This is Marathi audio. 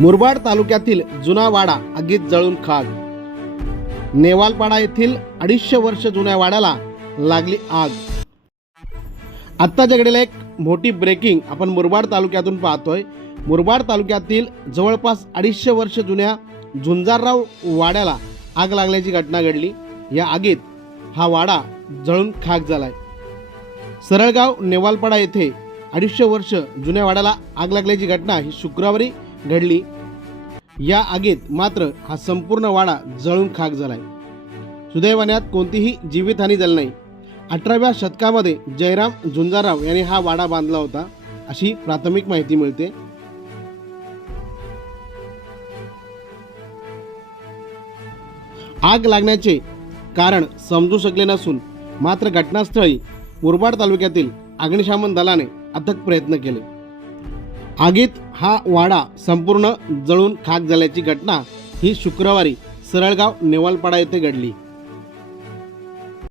मुरबाड तालुक्यातील जुना वाडा आगीत जळून खाक. नेवालपाडा येथील अडीचशे वर्ष जुन्या वाड्याला लागली आग. आत्ता जगडेला एक मोठी ब्रेकिंग आपण मुरबाड तालुक्यातून पाहतोय. मुरबाड तालुक्यातील जवळपास अडीचशे वर्ष जुन्या झुंजारराव वाड्याला आग लागल्याची घटना घडली. या आगीत हा वाडा जळून खाक झालाय. सरळगाव नेवालपाडा येथे अडीचशे वर्ष जुन्या वाड्याला आग लागल्याची घटना ही शुक्रवारी घडली. या आगीत मात्र हा संपूर्ण वाडा जळून खाक झालाय. सुदैवान्यात कोणतीही जीवितहानी झाली नाही. अठराव्या शतकामध्ये जयराम झुंजाराव यांनी हा वाडा बांधला होता अशी प्राथमिक माहिती मिळते. आग लागण्याचे कारण समजू शकले नसून मात्र घटनास्थळी मुरबाड तालुक्यातील अग्निशमन दलाने अथक प्रयत्न केले. आगीत हा वाडा संपूर्ण जळून खाक झाल्याची घटना ही शुक्रवारी सरळगाव नेवालपाडा येथे घडली.